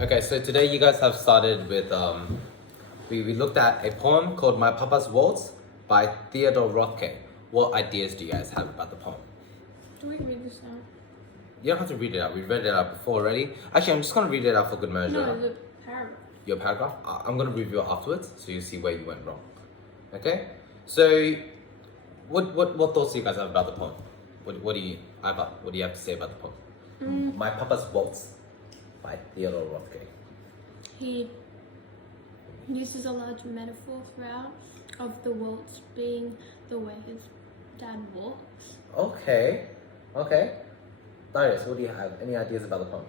Okay, so today you guys have started with we looked at a poem called My Papa's Waltz by Theodore Rothke. What ideas do you guys have about the poem? Do we read this out? You don't have to read it out. We read it out before already. Actually, I'm just gonna read it out for good measure. No, the paragraph. Your paragraph. I'm gonna review it afterwards, so you see where you went wrong. Okay. So, what thoughts do you guys have about the poem? What do you Ava? What do you have to say about the poem? My Papa's Waltz by Theodore Rothke. He uses a large metaphor throughout of the waltz being the way his dad walks. Okay. Darius, what do you have? Any ideas about the poem?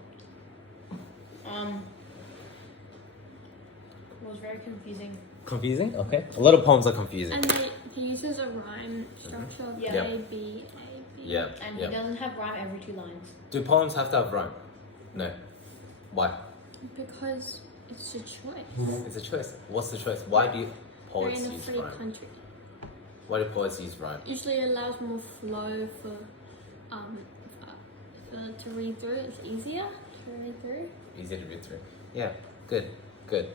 It was very confusing. Confusing? Okay. A lot of poems are confusing. And he uses a rhyme structure of Yeah. A, B, A, B. Yeah. And he doesn't have rhyme every 2 lines. Do poems have to have rhyme? No. Why? Because it's a choice. It's a choice. What's the choice? Why do We're poets in a use free rhyme? country. Why do poets use rhyme? Usually it allows more flow for to read through. It's easier to read through. Easy to read through. Yeah. Good. Okay.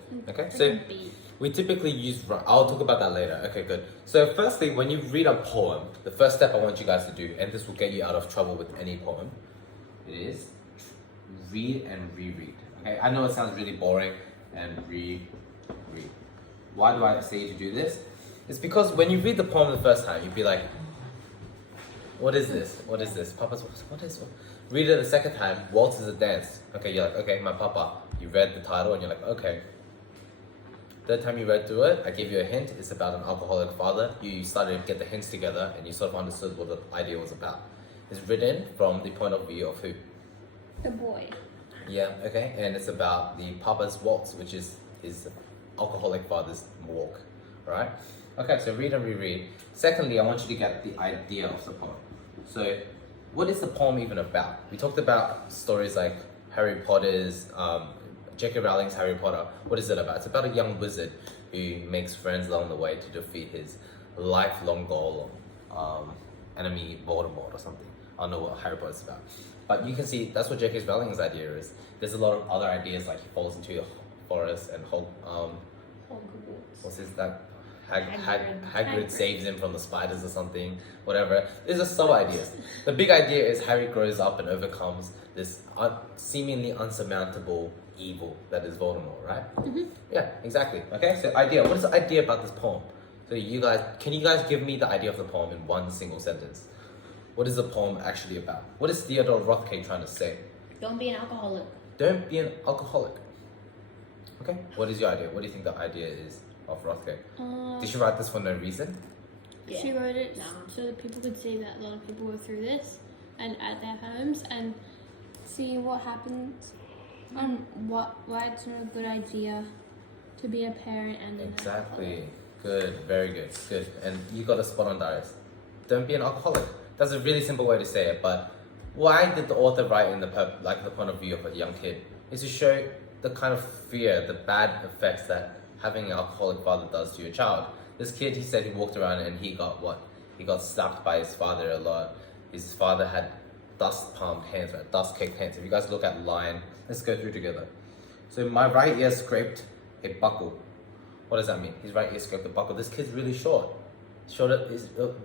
It's So like a beat. we typically use rhyme. I'll talk about that later. Okay. Good. So firstly, when you read a poem, the first step I want you guys to do, and this will get you out of trouble with any poem, it is read and reread. Okay. I know it sounds really boring, and read. Why do I say you to do this? It's because when you read the poem the first time, you'd be like, what is this? Papa's waltz. What is what? Read it the second time, waltz is a dance. Okay, you're like, okay, my papa. You read the title and you're like, okay. Third time you read through it, I gave you a hint. It's about an alcoholic father. You started to get the hints together and you sort of understood what the idea was about. It's written from the point of view of who? The boy. Yeah, okay. And it's about the papa's waltz, which is his alcoholic father's walk. Right? Okay, so read and reread. Secondly, I want you to get the idea of the poem. So, what is the poem even about? We talked about stories like Harry Potter's, J.K. Rowling's Harry Potter. What is it about? It's about a young wizard who makes friends along the way to defeat his lifelong goal, enemy Voldemort or something. I don't know what Harry Potter's about. But you can see that's what J.K. Rowling's idea is. There's a lot of other ideas, like he falls into a forest and what's his that? Hagrid saves him from the spiders or something, whatever. There's just some ideas. The big idea is Harry grows up and overcomes this seemingly unsurmountable evil that is Voldemort, right? Mm-hmm. Yeah, exactly. Okay, so idea. What is the idea about this poem? So can you guys give me the idea of the poem in one single sentence? What is the poem actually about? What is Theodore Rothke trying to say? Don't be an alcoholic. Don't be an alcoholic. Okay, what is your idea? What do you think the idea is of Rothke? Did she write this for no reason? Yeah. She wrote it so that people could see that a lot of people go through this and at their homes and see what happens and why it's not a good idea to be a parent and an Exactly. Good. Very good. And you got a spot on, Darius. Don't be an alcoholic. That's a really simple way to say it, but why did the author write in the point of view of a young kid? Is to show the kind of fear, the bad effects that having an alcoholic father does to your child. This kid, he said he walked around and he got what? He got slapped by his father a lot. His father had dust-palmed hands, right? Dust-caked hands. If you guys look at line, let's go through together. So my right ear scraped a buckle. What does that mean? His right ear scraped a buckle. This kid's really short. Do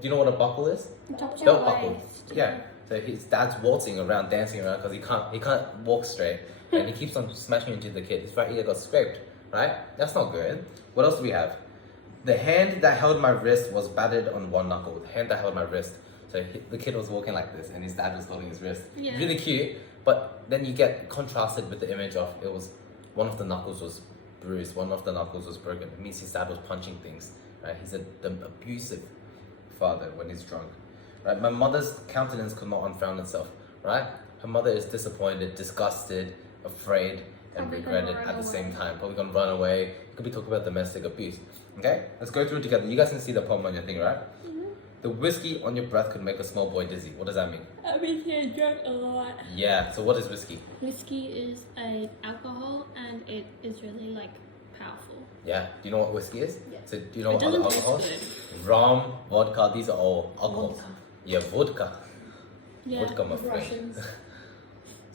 you know what a buckle is? Top Belt buckle. Yeah. So his dad's waltzing around, dancing around because he can't walk straight, and he keeps on smashing into the kid. His right ear got scraped. Right? That's not good. What else do we have? The hand that held my wrist was battered on one knuckle. The hand that held my wrist. So the kid was walking like this, and his dad was holding his wrist. Yeah. Really cute. But then you get contrasted with the image of one of the knuckles was bruised, one of the knuckles was broken. It means his dad was punching things. Right? He's an abusive father when he's drunk. Right? My mother's countenance could not unfrown itself. Right? Her mother is disappointed, disgusted, afraid, and Probably regretted gonna at the run same away. time. Probably gonna run away. You could be talking about domestic abuse. Okay? Let's go through it together. You guys can see the poem on your thing, right? Mm-hmm. The whiskey on your breath could make a small boy dizzy. What does that mean? I mean, he drank a lot. Yeah, so what is whiskey? Whiskey is an alcohol and it is really powerful. Yeah, do you know what whiskey is? Yeah. So do you know It what other doesn't taste alcohols? Rum, vodka, these are all alcohols. Vodka. Yeah, vodka. Yeah. Vodka, my friend. Russians.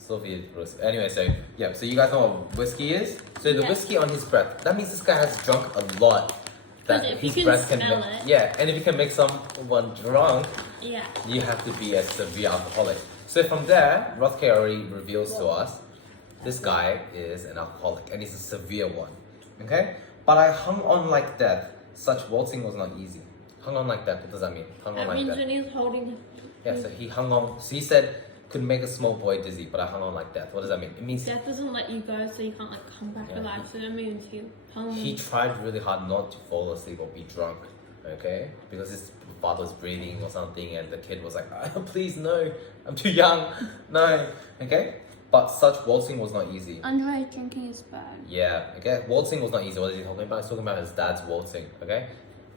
Sophie Bruce. Anyway, so yeah, so you guys know what whiskey is? So the Yeah. whiskey on his breath, that means this guy has drunk a lot. That 'Cause if his you can breath smell make, it. yeah, and if you can make someone drunk, Yeah. you have to be a severe alcoholic. So from there, Roth K already reveals to us this guy is an alcoholic and he's a severe one. Okay? But I hung on like that. Such waltzing was not easy. Hung on like that, what does that mean? Hung on That like means that. when he's holding. Yeah, so he hung on. So he said, could make a small boy dizzy, but I hung on like that. What does that mean? It means Death doesn't let you go, so you can't like come back Yeah. alive. So that means he hung on. he tried really hard not to fall asleep or be drunk, okay? Because his father was breathing or something, and the kid was like, please, no, I'm too young, no, okay? But such waltzing was not easy. Underage drinking is bad. Yeah, okay? Waltzing was not easy. What is he talking about? He's talking about his dad's waltzing, okay?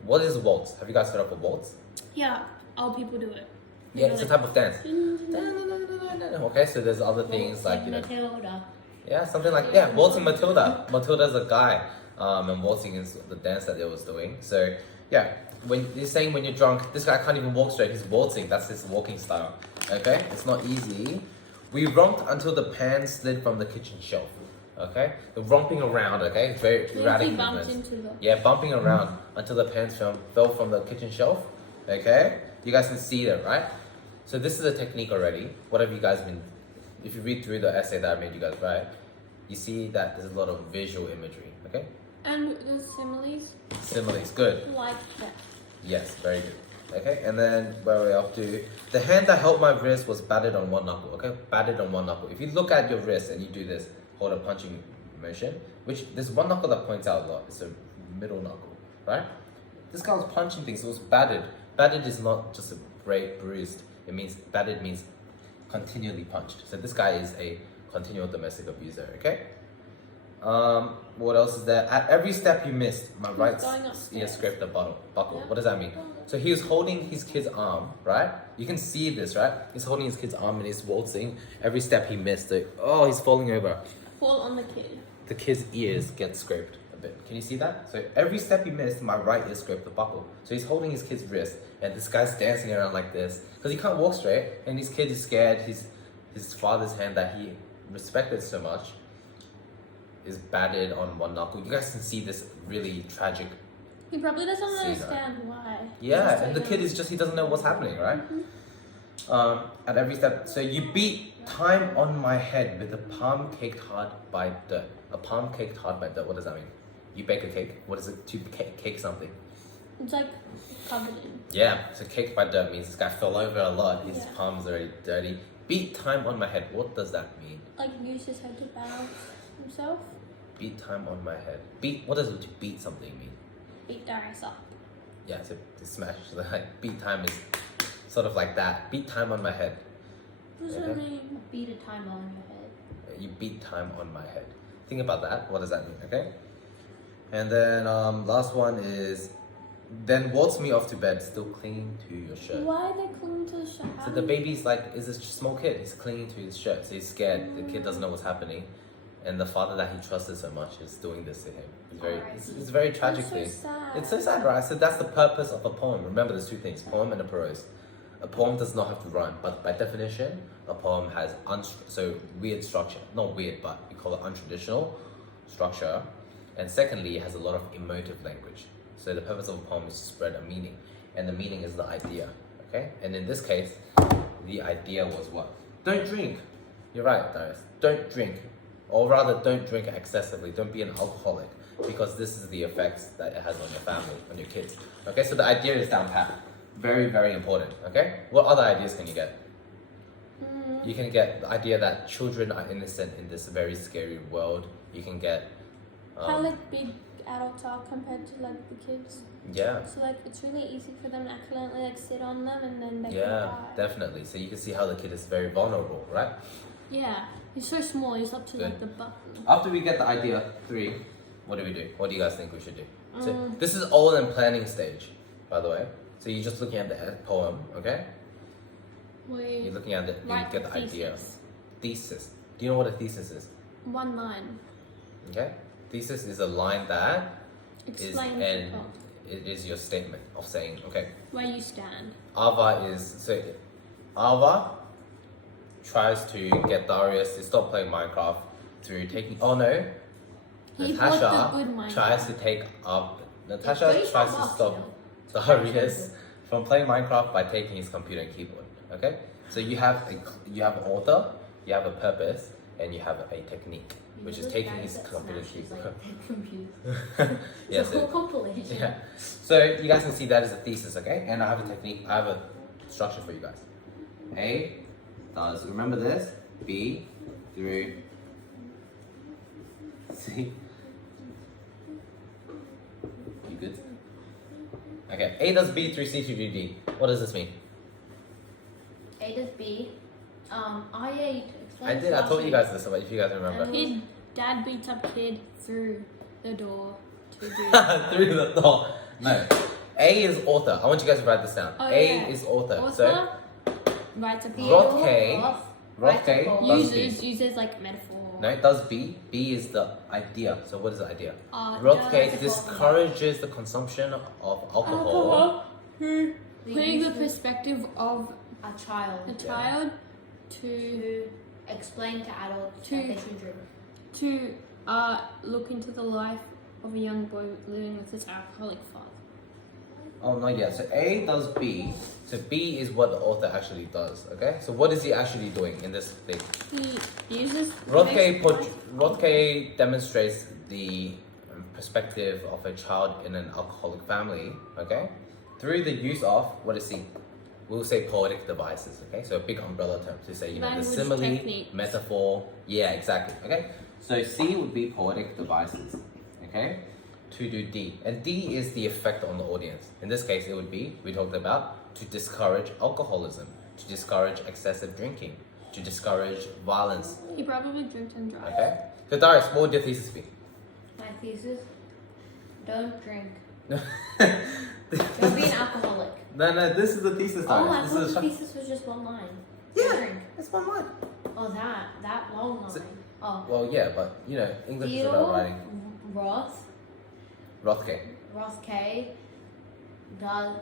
What is waltz? Have you guys heard of a waltz? Yeah, old people do it. Yeah, it's a type of dance. Mm-hmm. Okay, so there's other things like, you know, Matilda. yeah, something like, yeah, waltzing Matilda. Matilda's a guy, and waltzing is the dance that they was doing. So, yeah, when he's saying when you're drunk, this guy can't even walk straight, he's waltzing, that's his walking style, okay? It's not easy. We romped until the pan slid from the kitchen shelf, okay? The romping around, okay? Very erratic He bumped movements. into the. Yeah, bumping around until the pans fell from the kitchen shelf, okay? You guys can see that, right? So this is a technique already. What have you guys been, if you read through the essay that I made you guys write, you see that there's a lot of visual imagery, okay? And the similes, Similes, good. like that. Yes, very good. Okay, and then where are we up to? The hand that held my wrist was battered on one knuckle, okay? Battered on one knuckle. If you look at your wrist and you do this, hold a punching motion, which there's one knuckle that points out a lot, it's the middle knuckle, right? This guy was punching things, it was battered. Battered is not just a break, bruised. It means, battered means continually punched. So this guy is a continual domestic abuser, okay? What else is there? At every step he missed, my right going ear upstairs. scraped the buckle. Yeah. What does that mean? So he was holding his kid's arm, right? You can see this, right? He's holding his kid's arm and he's waltzing. Every step he missed, he's falling over. Fall on the kid. The kid's ears get scraped a bit. Can you see that? So every step he missed, my right ear scraped the buckle. So he's holding his kid's wrist and this guy's dancing around like this because he can't walk straight and his kid is scared. His father's hand that he respected so much is battered on one knuckle. You guys can see this really tragic. He probably doesn't See that. understand why. Yeah, and the kid is just, he doesn't know what's happening, right? At every step. So you beat time on my head with a palm caked hard by dirt. A palm caked hard by dirt. What does that mean? You bake a cake. What is it to cake something? It's like covered in. Yeah, so caked by dirt means this guy fell over a lot. His Yeah. palms are already dirty. Beat time on my head. What does that mean? Like use his head to balance himself. Beat time on my head. Beat. What does to beat something mean? Beat Darius up. Yeah, to smash. So like beat time is sort of like that. Beat time on my head. What does Okay. that mean? Beat a timer on your head. You beat time on my head. Think about that. What does that mean? Okay. And then last one is, then waltz me off to bed, still clinging to your shirt. Why are they clinging to the shirt? So the baby's like, is a small kid. He's clinging to his shirt. So he's scared. The kid doesn't know what's happening, and the father that he trusted so much is doing this to him. It's a very tragic That's so thing. sad. It's so sad, right? So that's the purpose of a poem. Remember, there's two things: poem and a prose. A poem does not have to rhyme, but by definition, a poem has weird structure. Not weird, but we call it untraditional structure. And secondly, it has a lot of emotive language. So the purpose of a poem is to spread a meaning, and the meaning is the idea. Okay? And in this case, the idea was what? Don't drink. You're right, Darius. Don't drink. Or rather, don't drink excessively. Don't be an alcoholic, because this is the effects that it has on your family, on your kids. Okay, so the idea is down pat. Very, very important. Okay? What other ideas can you get? You can get the idea that children are innocent in this very scary world. You can get How like big adults are compared to like the kids. yeah. So like it's really easy for them to accidentally like sit on them and then they Yeah, can die. definitely. So you can see how the kid is very vulnerable, right? Yeah, he's so small. He's up to like Good. the button. After we get the idea 3, what do we do? What do you guys think we should do? So this is all in planning stage, by the way. So you're just looking at the poem, okay? We You're looking at it, you write get the thesis. idea. Thesis. Do you know what a thesis is? One line. Okay? Thesis is a line that is Explain and people it is your statement of saying, okay, where you stand. Ava is, so Ava tries to get Darius to stop playing Minecraft through taking. Oh no, He bought Natasha the good Minecraft. tries to take up. Natasha Please tries stop to stop asking Darius from playing Minecraft by taking his computer and keyboard. Okay, so you have an author, you have a purpose, and you have a technique, which is taking his computer and keyboard. Like, they're confused. Yes. It's a whole compilation. Yeah. So you guys can see that is a thesis, okay? And I have a technique. I have a structure for you guys. A does remember this. B through C. You good? Okay. A does B through C to do D. What does this mean? A does B. I I did. I told you guys this, if you guys remember. Kid, dad beats up kid through the door to do. Through the door. No. A is author. I want you guys to write this down. Oh, A yeah. is author. Author writes a Rothke does B. uses like metaphor. No, it does B. B is the idea. So what is the idea? Does Rothke discourages the consumption of alcohol. Putting the perspective of a child a child to to explain to adults To- that they should drink. to look into the life of a young boy living with his alcoholic father. Oh, not yet. So A does B. So B is what the author actually does. Okay. So what is he actually doing in this thing? He uses Rothke demonstrates the perspective of a child in an alcoholic family. Okay. Through the use of what is C? We'll say poetic devices. Okay. So a big umbrella term to say the Language simile, techniques. metaphor. Yeah, exactly. Okay. So C would be poetic devices. Okay. To do D. And D is the effect on the audience. In this case, it would be, we talked about, to discourage alcoholism, to discourage excessive drinking, to discourage violence. He probably drinks and drives. Okay? So Darius, what would your thesis be? My thesis: don't drink. No, Don't be an alcoholic. no, this is the thesis, Oh, I Darius. thought This the is thesis was just one line. Yeah. Don't drink. it's one line. Oh, that long line. So- Oh, Well, yeah, but English is about writing. Theodore Rothke. Rothke does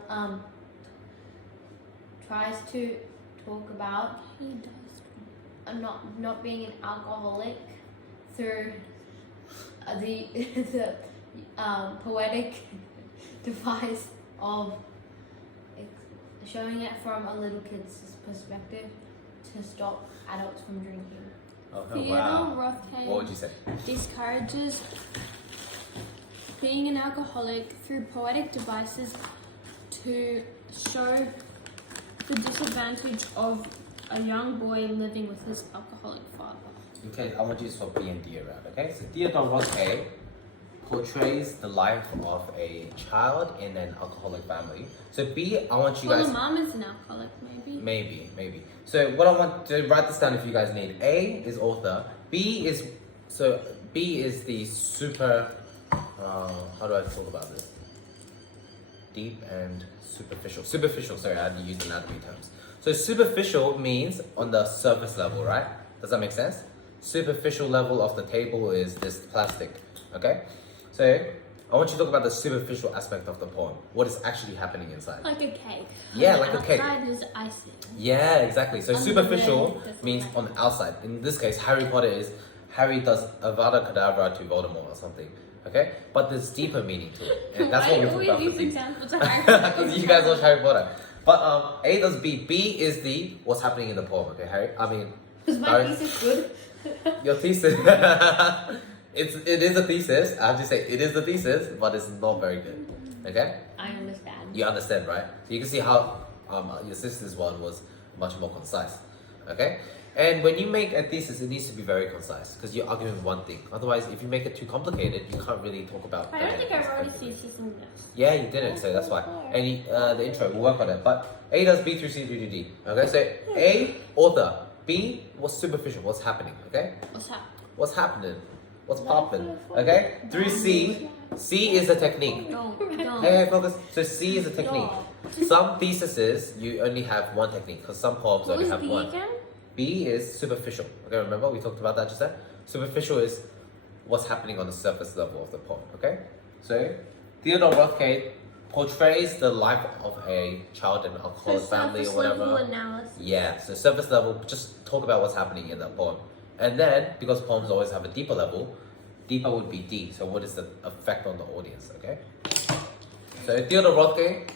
tries to talk about He does. not being an alcoholic through the the poetic device of showing it from a little kid's perspective to stop adults from drinking. Oh, Theodore wow. Rothke What would you say? discourages being an alcoholic through poetic devices to show the disadvantage of a young boy living with his alcoholic father. Okay, I want you to swap B and D around, okay? So Theodore Rothke portrays the life of a child in an alcoholic family. So B, I want you Well, guys... the mom is an alcoholic, maybe. Maybe. So what I want to write this down if you guys need. A is author. B is the super. How do I talk about this? Deep and superficial. Superficial. Sorry, I had to use anatomy terms. So superficial means on the surface level, right? Does that make sense? Superficial level of the table is this plastic. Okay. So I want you to talk about the superficial aspect of the poem. What is actually happening inside? Like a cake. Yeah, like a cake. Outside is icing. Yeah, exactly. So Under superficial the- means on the outside. In this case, Harry does Avada Kedavra to Voldemort or something. Okay? But there's deeper meaning to it. And that's what we're talking about. These for these. examples are Harry. You guys watch Harry Potter. But A does B. B is the what's happening in the poem, okay, Harry? Was my Darius? thesis good? Your thesis. it is a thesis. I have to say it is the thesis, but it's not very good. Okay? I understand. You understand, right? So you can see how your sister's one was much more concise. Okay? And when you make a thesis, it needs to be very concise because you're arguing one thing. Otherwise, if you make it too complicated, you can't really talk about. I don't think I wrote a everything. thesis in this. Yeah, you didn't, so that's why. And the intro, we'll work on it. But A does B through C through to D. Okay, so A, author. B, what's superficial, what's happening, okay? What's that? What's happening? What's popping, okay? Through C, C is a technique. Don't. Hey, focus. So C is a technique. Some theses, you only have one technique because some poems What only was have B one. again? B is superficial. Okay, remember we talked about that just then? Superficial is what's happening on the surface level of the poem, okay? So Theodore Rothke portrays the life of a child in an alcoholic family or whatever. Level analysis. Yeah, so surface level, just talk about what's happening in that poem. And then, because poems always have a deeper level, deeper would be D. So what is the effect on the audience, okay? So Theodore Rothko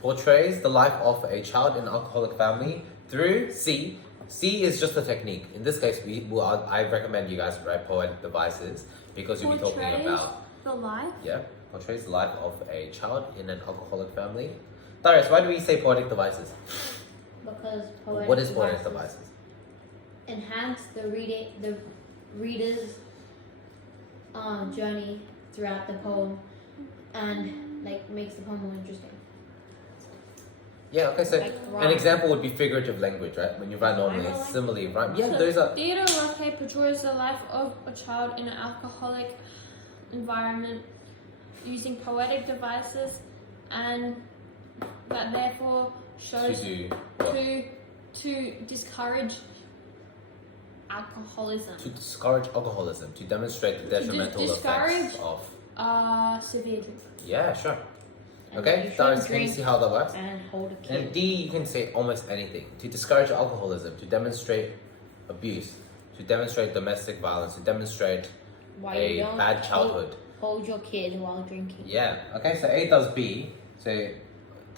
portrays the life of a child in an alcoholic family through C. C is just a technique. In this case, I recommend you guys write poetic devices because you'll be talking about the life. Yeah, portrays the life of a child in an alcoholic family. Darius, why do we say poetic devices? Because poetic What is poetic devices? enhance the reader's journey throughout the poem and like makes the poem more interesting. Yeah, okay, so Like an rhyme. example would be figurative language, right? When you write normally, Rhyme or like- simile, rhyme. Yeah, So those are. Theodore Rothko portrays the life of a child in an alcoholic environment using poetic devices, and that therefore shows To do what? to discourage alcoholism. To discourage alcoholism, to demonstrate the detrimental effects discourage- of. Severe drink. Yeah, sure. And Okay, you should Darius, can you drink see how that works? and hold a And kid. D, you can say almost anything. To discourage alcoholism, to demonstrate abuse, to demonstrate domestic violence, to demonstrate Why a you don't bad childhood. hold your kid while drinking. Yeah, okay, so A does B. So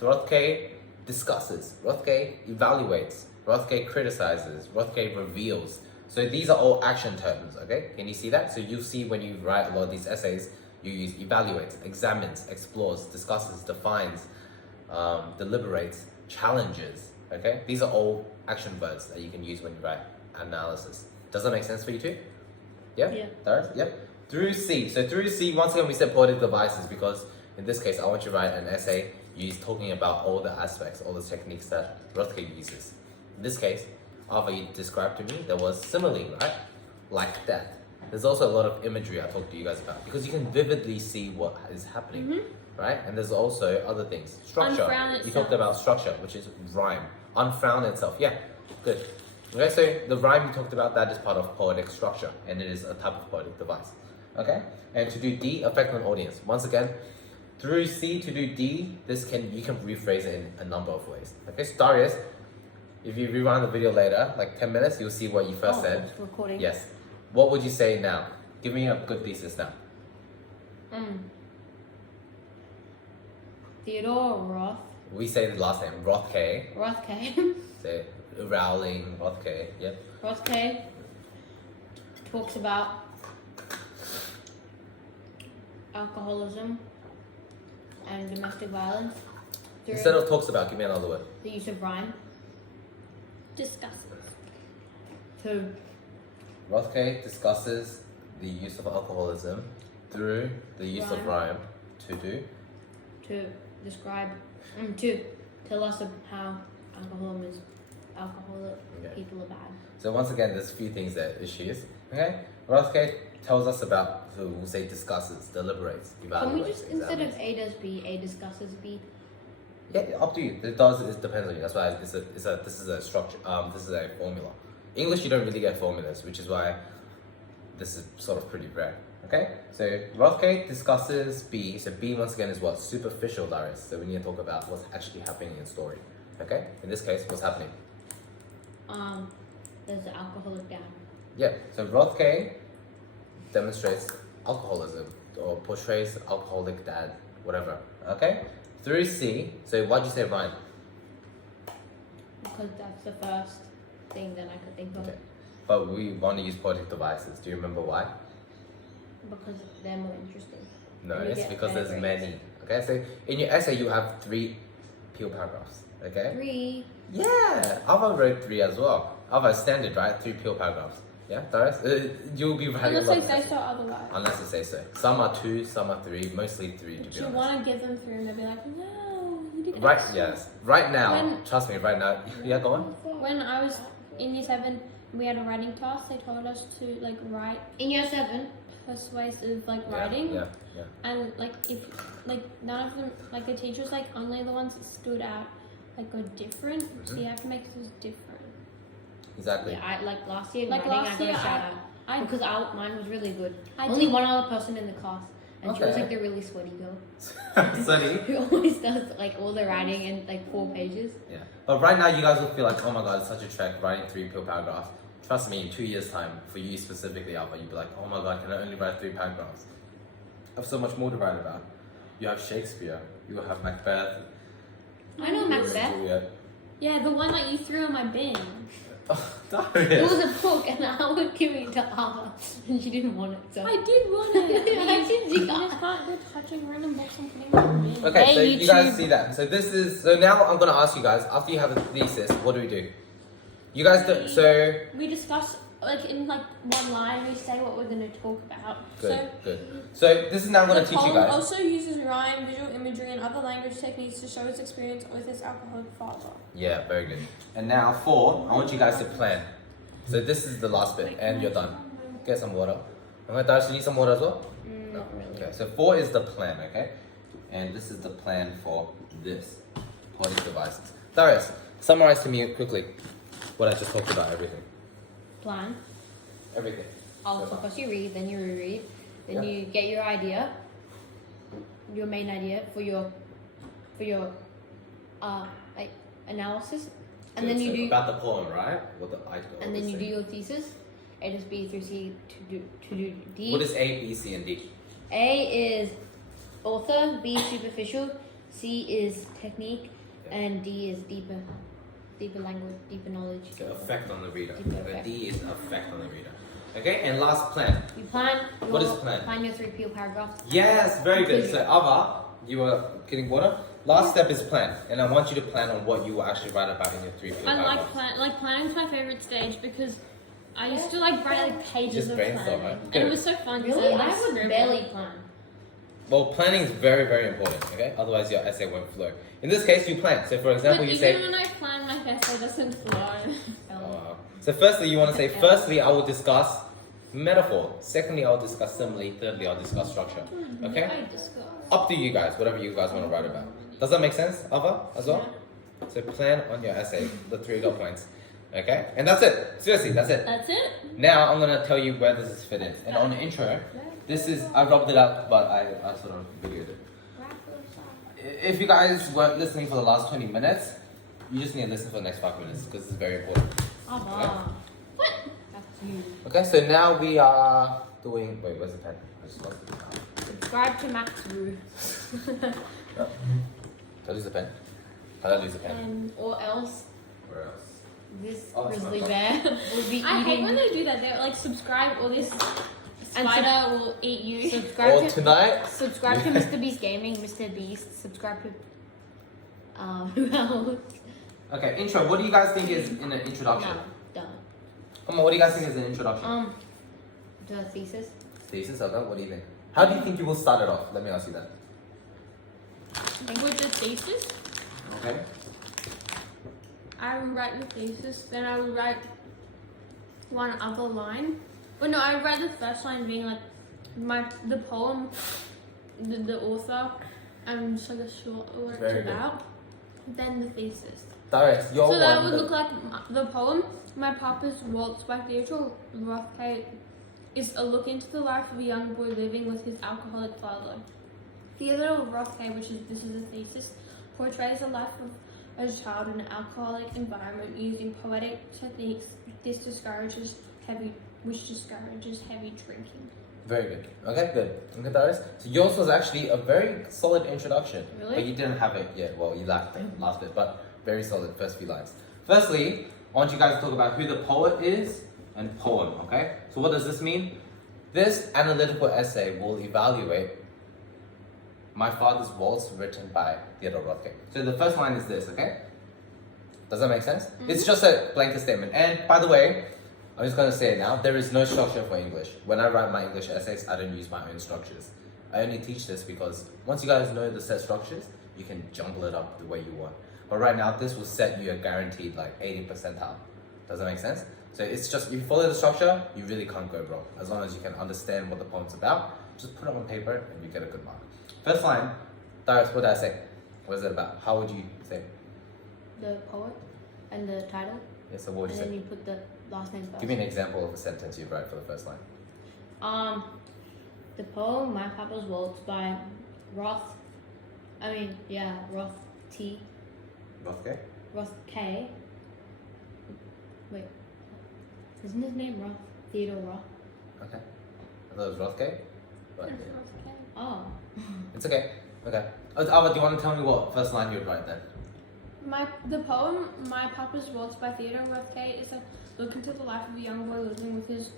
Rothko discusses, Rothko evaluates, Rothko criticizes, Rothko reveals. So these are all action terms, okay? Can you see that? So you see when you write a lot of these essays, you use evaluates, examines, explores, discusses, defines, deliberates, challenges, okay? These are all action verbs that you can use when you write analysis. Does that make sense for you too? Yeah? Yeah. Darius? Yep. Through C. So through C, once again, we said poetic devices because in this case, I want you to write an essay talking about all the aspects, all the techniques that Rothko uses. In this case, Ava, you described to me, there was simile, right? Like death. There's also a lot of imagery I talked to you guys about because you can vividly see what is happening, right? And there's also other things. Structure. Unfrown You itself. talked about structure, which is rhyme. Unfrown itself. Yeah, good. Okay, so the rhyme you talked about, that is part of poetic structure and it is a type of poetic device. Okay? And to do D, effect on audience. Once again, through C to do D, you can rephrase it in a number of ways. Okay, so Darius, if you rewind the video later, like 10 minutes, you'll see what you first said. It's recording. Yes. What would you say now? Give me a good thesis now. Theodore Roth. We say the last name, Rothko. Rothko. Say Rowling, Rothko. Yep. Rothko talks about alcoholism and domestic violence through Instead of talks about, give me another word. the use of rhyme Discusses. to Rothko discusses the use of alcoholism through the use of rhyme to do. to describe to tell us of how alcoholic Okay. people are bad. So once again, there's a few things that issues. Okay, Rothko tells us about. So we'll say discusses, deliberates, evaluates. Can we just instead examines. of A does B, A discusses B? Yeah, up to you. It depends on you. That's why this is a structure. This is a formula. English, you don't really get formulas, which is why this is sort of pretty rare. Okay, so Rothko discusses B. So B once again is what? Superficial, Darius. So we need to talk about what's actually happening in story. Okay, in this case, what's happening? There's an alcoholic dad. Yeah, so Rothko demonstrates alcoholism or portrays alcoholic dad, whatever. Okay, through C. So why'd you say Ryan? Because that's the first thing that I could think of. Okay, but we want to use poetic devices. Do you remember why? Because they're more interesting. No, And you it's get because better there's grades. many. Okay, so in your essay you have 3 pure paragraphs. Okay. 3. Yeah, Ava wrote 3 as well. Ava is standard, right? 3 pure paragraphs. Yeah, Darius, you'll be writing Unless a lot they of say essays. so otherwise. Unless they say so. Some are 2, some are 3, mostly 3 to But be you honest. want to give them 3 and they'll be like, no, you did Right, extra." yes. Right now, When- trust me, right now. Yeah, go on. When I was in year 7, we had a writing task. They told us to like write In year 7, persuasive like Yeah, writing, Yeah, yeah. and like if like none of them like the teachers like only the ones that stood out like were different. So you have to make those different. Exactly. yeah, I like last year Like writing, last I got year, a shout out I because mine was really good. I Only did- one other person in the class, And she was like the really sweaty girl. Sunny. Who always does like all the writing in like 4 pages. Yeah. But right now, you guys will feel like, oh my god, it's such a trek writing 3 pure paragraphs. Trust me, in 2 years' time, for you specifically, Alpha, you'll be like, oh my god, can I only write 3 paragraphs? I have so much more to write about. You have Shakespeare, you have Macbeth. I know Macbeth. Juliet. Yeah, the one that you threw in my bin. Oh, It Darius. was a book and I would give it to Ava and she didn't want it. So. I did want it. How did you You got just can't go touching random books and putting them in my bin. Okay, Hey, so you guys YouTube. see that. So now I'm gonna ask you guys, after you have a thesis, what do we do? You guys do, so We discuss, like, in like one line, we say what we're going to talk about. good. So this is now I'm gonna The teach you poem guys. also uses rhyme, visual imagery, and other language techniques to show its experience with his alcoholic father. Yeah, very good. And now 4, I want you guys to plan. So this is the last bit, and you're done. Get some water. Okay, Darius, you need some water as well? Not really. Okay, so 4 is the plan, okay? And this is the plan for this plotting devices. Darius, summarize to me quickly what I just talked about, everything. Plan. Everything. So first you read, then you reread, then Yeah. you get your idea, your main idea for your like analysis, and then Good, you so do about the poem, right? What the and then you do your thesis. A is B through C to do D. What is A, B, C, and D? A is author, B is superficial, C is technique, and D is deeper language, deeper knowledge. The effect on the reader. Deeper The effect. D is effect on the reader. Okay, and last plan. You plan. What is plan? Plan your 3 pure paragraphs. Yes, very good. Conclusion. So Ava, you were getting water. Last step is plan, and I want you to plan on what you will actually write about in your 3 pure I like paragraphs. planning's my favorite stage because I used to like write like pages Just of brainstorm, planning. right? And Good. it was so fun. 'cause Really, like, I would scribble. barely plan. Well, planning is very, very important. Okay, otherwise your essay won't flow. In this case, you plan. So, for example, But you even say. when I plan, my essay doesn't flow. So, firstly, you want to say. Firstly, I will discuss metaphor. Secondly, I'll discuss simile. Thirdly, I'll discuss structure. Okay. I discuss. Up to you guys. Whatever you guys want to write about. Does that make sense, Ava, as well? So plan on your essay, the 3 dot points. Okay? And that's it. Seriously, that's it. That's it. Now I'm gonna tell you where this is fit in. And on the intro, this is I rubbed it up, but I sort of videoed it. If you guys weren't listening for the last 20 minutes, you just need to listen for the next 5 minutes because it's very important. What? That's you. Okay, so now we are doing wait, where's the pen? I just lost it. Subscribe to Max Rue. Did I lose the pen? How did I lose the pen? Or else Where else? this Oh, it's grizzly not bear will be I hate eating. when they do that. They're like, subscribe or this And spider will eat you. Subscribe Or to tonight? subscribe to Mr. Beast Gaming, Mr. Beast. Subscribe to who else? Okay, intro. What do you guys think is in an introduction? No, done. Come on, what do you guys think is an introduction? The thesis. Thesis, okay, what do you think? How do you think you will start it off? Let me ask you that. With the thesis, Okay. I would write the thesis, then I would write one other line. But no, I would write the first line being like the poem, the author, and just like a short what Very it's good. about. Then the thesis. Darius, your So that one. would look like the poem. My Papa's Waltz by Theodore Rothko is a look into the life of a young boy living with his alcoholic father. Theodore Rothko, this is a thesis, portrays the life of a child in an alcoholic environment using poetic techniques. This discourages heavy drinking. Very good. Okay, good. Okay, Darius. So yours was actually a very solid introduction. Really? But you didn't have it yet. Well, you lacked the last bit, but very solid first few lines. Firstly, I want you guys to talk about who the poet is and poem, okay? So what does this mean? This analytical essay will evaluate My Father's Waltz written by Theodore Rothko. So the first line is this, okay? Does that make sense? It's just a blanket statement. And by the way, I'm just going to say it now, there is no structure for English. When I write my English essays, I don't use my own structures. I only teach this because once you guys know the set structures, you can jumble it up the way you want. But right now, this will set you a guaranteed like 80 percentile. Does that make sense? So it's just, if you follow the structure, you really can't go wrong. As long as you can understand what the poem's about, just put it on paper and you get a good mark. First line, Darius, what did I say? What is it about? How would you say it? The poet and the title. Yeah, so what would And you then say? you put the last name first. Give me an example of a sentence you'd write for the first line. The poem My Papa's Waltz by Roth T. Rothko? Roth K. Wait. Isn't his name Roth? Theodore Roth? Okay. I thought it was Rothko. But That's yeah. okay. Oh. It's okay. Okay. Ava, do you want to tell me what first line you would write then? The poem My Papa's Waltz by Theodore Rothko is a look into the life of a young boy living with his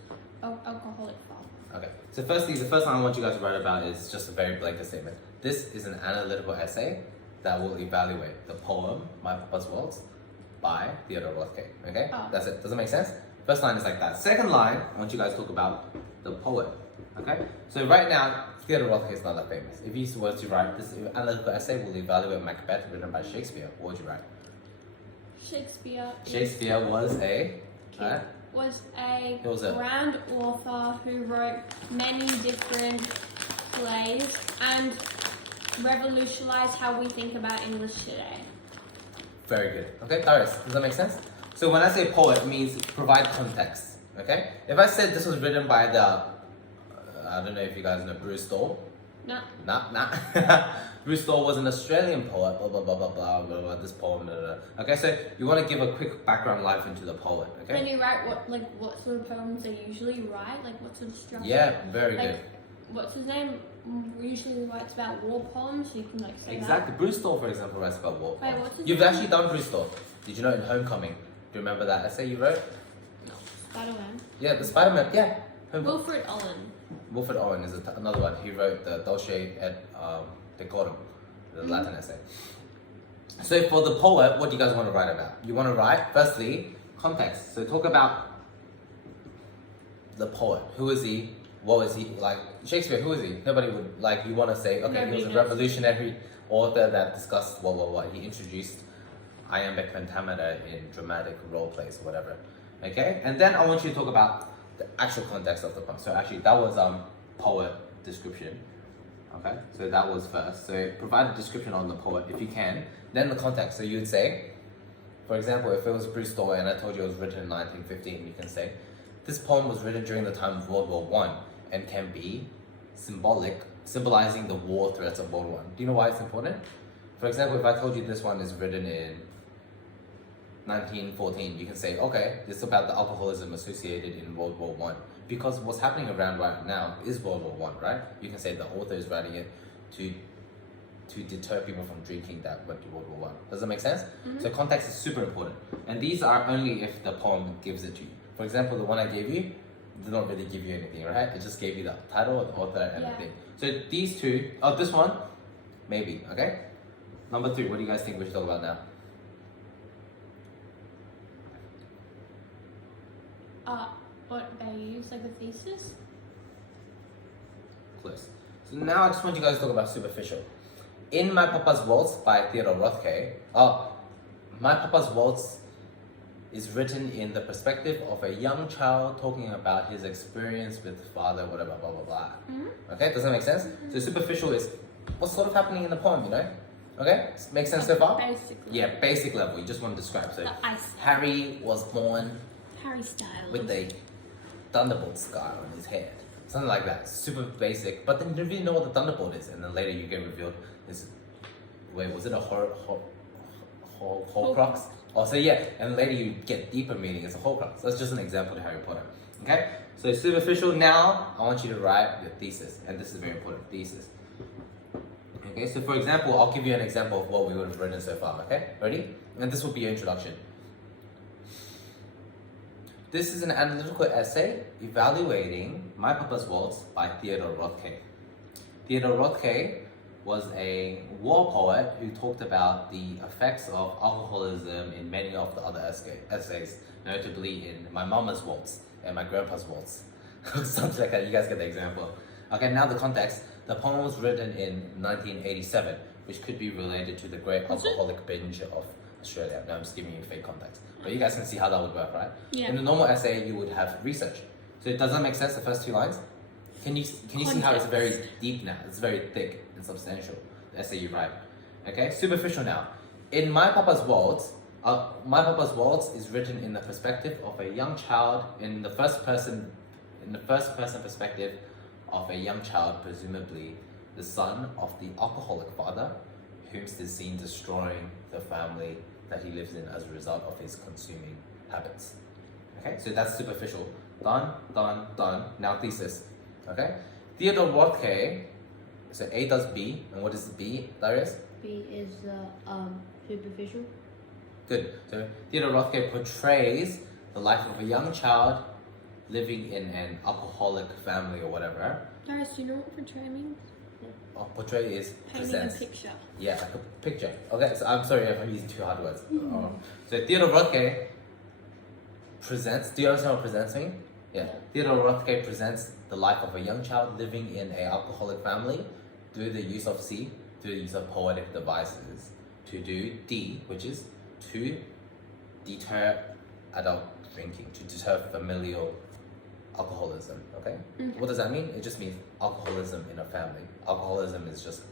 alcoholic father. Okay. So firstly, the first line I want you guys to write about is just a very blanket statement. This is an analytical essay that will evaluate the poem My Papa's Waltz by Theodore Rothko. Okay? Oh. That's it. Does it make sense? First line is like that. Second line, I want you guys to talk about the poet. Okay? So right now, Theodore Rothko is not that famous. If you were to write this analytical essay will evaluate Macbeth written by Shakespeare, what would you write? Shakespeare was a He was a grand author who wrote many different plays and revolutionized how we think about English today. Very good. Okay, Darius, does that make sense? So when I say poet, it means provide context. Okay? If I said this was written by the, I don't know if you guys know Bruce Dole. No. Nah. Bruce Dole was an Australian poet, blah, blah, blah, blah, blah, blah, blah, this poem, blah, blah, blah. Okay, so you want to give a quick background life into the poet, okay? Can you write what sort of poems they usually write? Like what sort of structure? Yeah, very Like, good. What's his name? Usually writes about war poems, so you can like say Exactly. Bruce Dole, for example, writes about war Wait, poems. what's his You've name? actually done Bruce Dole. Did you know in Homecoming? Do you remember that essay you wrote? that. No. Spider-Man. Yeah, the Spider-Man, yeah. Wilfred Owen. Wilfred Owen is another one. He wrote the Dulce et Decorum, the Latin essay. So for the poet, what do you guys want to write about? You want to write, firstly, context. So talk about the poet. Who is he? What was he? Like, Shakespeare, who is he? Nobody would, like, you want to say, okay, he was a Nobody knows. revolutionary author that discussed what. He introduced iambic pentameter in dramatic role plays, whatever. Okay? And then I want you to talk about the actual context of the poem. So actually, that was poet description. Okay? So that was first. So provide a description on the poet if you can. Then the context. So you'd say, for example, if it was Bruce Dole and I told you it was written in 1915, you can say, this poem was written during the time of World War I and can be symbolizing the war threats of World War I. Do you know why it's important? For example, if I told you this one is written in 1914, you can say, okay, this is about the alcoholism associated in World War I. Because what's happening around right now is World War I, right? You can say the author is writing it to deter people from drinking that went to World War I. Does that make sense? Mm-hmm. So context is super important. And these are only if the poem gives it to you. For example, the one I gave you did not really give you anything, right? It just gave you the title, the author, and the thing. So these two, this one, maybe, okay? Number 3, what do you guys think we should talk about now? What they use, like a thesis? Close. So now I just want you guys to talk about superficial. In My Papa's Waltz by Theodore Rothko, My Papa's Waltz is written in the perspective of a young child talking about his experience with father, whatever, blah, blah, blah. Mm-hmm. Okay, does that make sense? So superficial is what's sort of happening in the poem, you know? Okay, makes sense so far? Basically. Yeah, basic level, you just want to describe. So The ice. Harry was born Harry Styles. with a thunderbolt scar on his head. Something like that. Super basic. But then you don't really know what the thunderbolt is. And then later you get revealed this. Wait, was it a Horcrux? Oh, so yeah. And later you get deeper meaning. It's a Horcrux. That's just an example to Harry Potter. Okay? So superficial. Now, I want you to write your thesis. And this is very important. Thesis. Okay, so for example, I'll give you an example of what we would have written so far. Okay? Ready? And this will be your introduction. This is an analytical essay evaluating My Papa's Waltz by Theodore Rothko. Theodore Rothko was a war poet who talked about the effects of alcoholism in many of the other essays, notably in My Mama's Waltz and My Grandpa's Waltz. Something like that, you guys get the example. Okay, now the context. The poem was written in 1987, which could be related to the great alcoholic binge of Australia. Now I'm just giving you fake context. But you guys can see how that would work, right? Yeah. In a normal essay, you would have research. So does that make sense, the first 2 lines? Can you see how it's very deep now? It's very thick and substantial, the essay you write. Okay, superficial now. In My Papa's Waltz is written in the perspective of a young child in the first person perspective of a young child, presumably the son of the alcoholic father, whom is seen destroying the family that he lives in as a result of his consuming habits. Okay, so that's superficial. Done, done, done. Now thesis. Okay, Theodore Rothke. So A does B, and what is B, Darius? B is superficial. Good. So Theodore Rothke portrays the life of a young child living in an alcoholic family or whatever. Darius, do you know what portray means? Portray is Painting presents. a picture. Yeah, like a picture. Okay, so I'm sorry if I'm using two hard words. So Theodore Rothke presents. Do you understand what presents mean? Yeah. Theodore Rothke presents the life of a young child living in an alcoholic family through the use of C, through the use of poetic devices, to do D, which is to deter adult drinking, to deter familial alcoholism. Okay? What does that mean? It just means alcoholism in a family. Alcoholism is just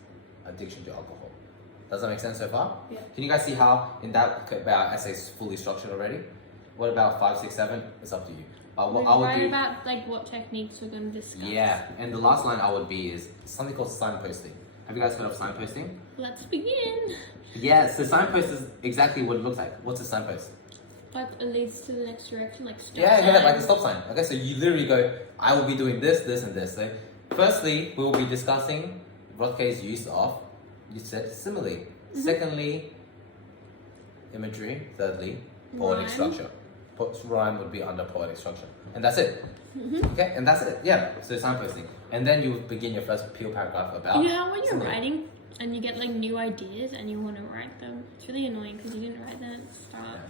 addiction to alcohol. Does that make sense so far? Yeah. Can you guys see how in that our essay is fully structured already? What about 5, 6, 7? It's up to you. What I would Write do. about like what techniques we're going to discuss. Yeah, and the last line I would be is something called signposting. Have you guys heard of signposting? Let's begin. Yeah, so signpost is exactly what it looks like. What's a signpost? Like it leads to the next direction, like stop Yeah, sign. like a stop sign. Okay, so you literally go, I will be doing this, this, and this. So, firstly, we will be discussing Rothke's use of, you said, simile. Secondly, imagery. Thirdly, poetic Rhyme. structure. Rhyme would be under poetic structure. And that's it. Okay, and that's it. Yeah, so signposting. And then you begin your first pure paragraph about. You know how when you're simile. writing and you get like new ideas and you want to write them, it's really annoying because you didn't write them at the start.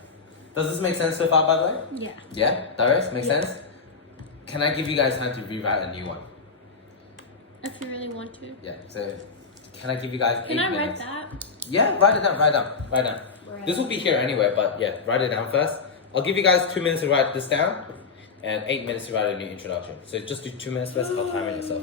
Does this make sense so far, by the way? Yeah. Yeah? Darius, make Yeah. sense? Can I give you guys time to rewrite a new one? If you really want to. Yeah, so can I give you guys Can 8 I write minutes? that? Yeah, write it down, write it down. This will be here anyway, but yeah, write it down first. I'll give you guys 2 minutes to write this down and 8 minutes to write a new introduction. So just do 2 minutes first, I'll time it yourself.